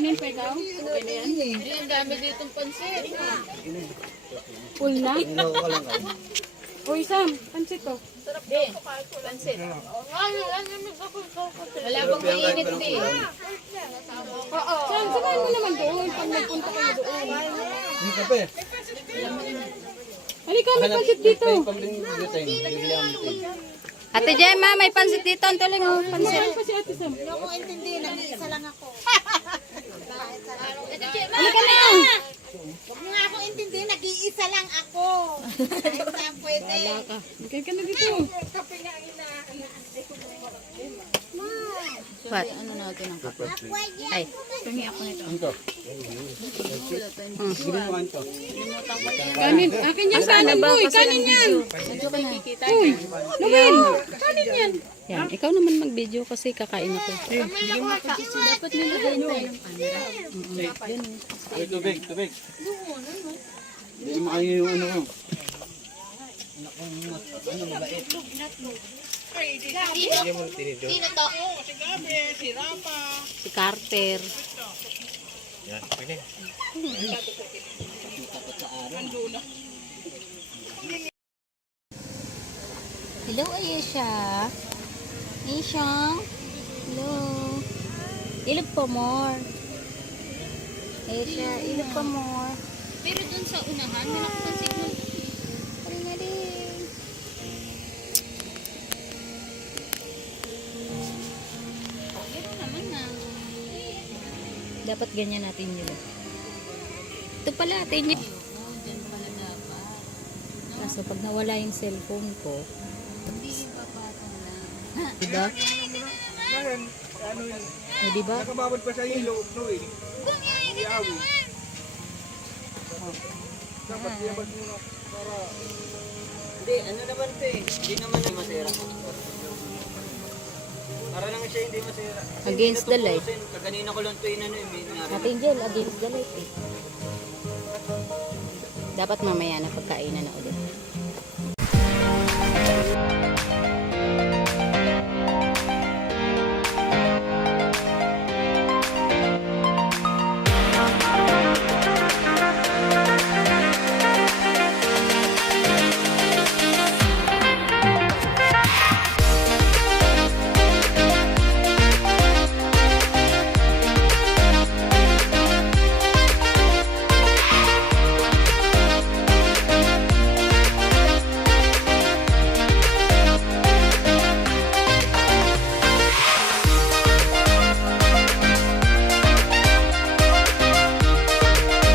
Kainin pa ikaw? Okay na yan? Hindi, ang dami ditong pansit. Full na? Uy, Sam, pansit ko. Sarap din. Pansit. Wala bang mainit din. Oo. Sam, samahan mo naman doon pag nagpunta kayo doon. Hindi ka pa eh. Halika, may pansit dito. Pambing butane. Bibili ang butane. Ate Gemma, may pansit dito. Ang tuloy mo, pansit. Saan pa si Ate Sam? Hindi ko intindi, nag-iisa lang ako. Halika na. Huwag mo nga ako intindi, nag-iisa lang ako. Ay, saan pwede? Halika ka na dito. What? Ano natin ang kape? Ay, Tungi ako nito. Ito. Bili mo kanto. Kanin. Akin yan, kanin mo. Kanin yan. Uy, Noel. Kanin yan. yan. Ikaw naman mag-video kasi kakain ako. Dapat nilagay tayo ng camera. Ay, tubig, tubig. Hindi makain yung ano ko. Sino to? Si Carter. Hello, Aisha. Aisha. Hello. Ilog pa more. Aisha, ilog pa more. Pero dun sa unahan, malaki ng signal. Paring nga din. Pero naman na. Dapat ganyan natin yun. Ito pala, atin yun. Oo, dyan pala dapat. Kaso pag nawala yung cellphone ko, Hindi ipapatong lang. diba? Eh, diba? Nakababad pa sa ilo, Noel. Iyawi. Dapat iyabad muna para... Hindi, ano naman ito eh. Hindi naman na masira. Para lang siya hindi masira. Against the light. Kaganina ko lang ito inano eh. May narinig. Atin dyan, against the light eh. Dapat mamaya na pagkainan na ulit.